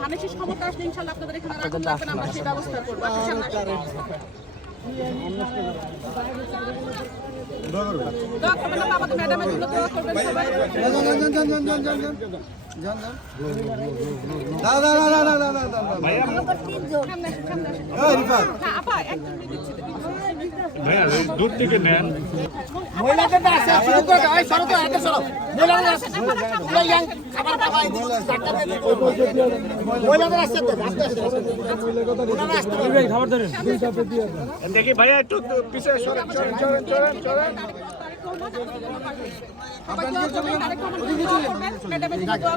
ধানের শীষ ক্ষমতা আসলে ইনশাআল্লাহ আপনাদের এখানে আর আগুন লাগবে না, হ্যাঁ। দূর থেকে নেন। দেখি ভাইয়া একটু সরেন সরেন সরেন সরেন সরেন জন্য দোয়া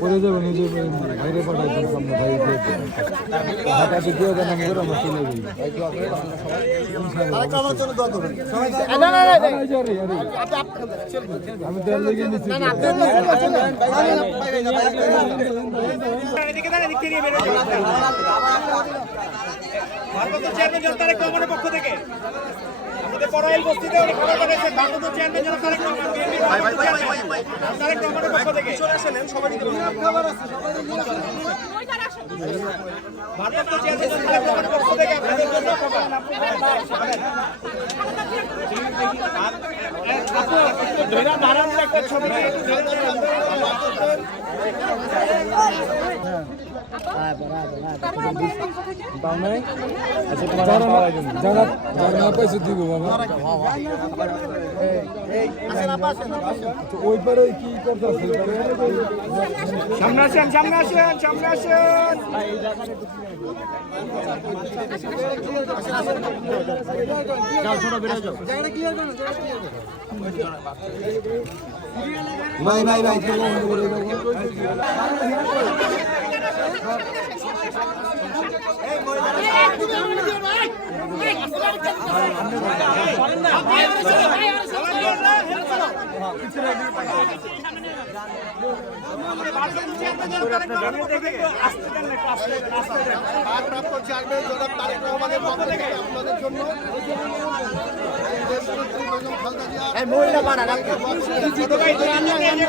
পরে যাব নিজে বাইরে পাঠাই সামনে ভাই আমি আমার চলে আমি তো লেগে নিচ্ছি। এদিকে দাঁড়ান, এদিক থেকে বেরো ভারপ্রাপ্ত চেয়ারম্যান জনতা তারেক রহমানের পক্ষ থেকে আমাদের পড়াইল বস্তিতে উনি খবর পাঠিয়েছেন ভারপ্রাপ্ত চেয়ারম্যান জনতা তারেক পক্ষ থেকে। ভারপ্রাপ্ত চেয়ারম্যান জনতা তারেক রহমানের পক্ষ থেকে আপনাদের একটা ছবি দিব ওই পারে কি করতে সামনে থেকে ভাই ভাই না, একটু আসতে দেন, আসতে দেন। ভারপ্রাপ্ত চেয়ারম্যান জনাব তারেক রহমানের পক্ষ থেকে আপনাদের জন্য ছোট ভাই দুই তিনজন নিয়ে এগিয়ে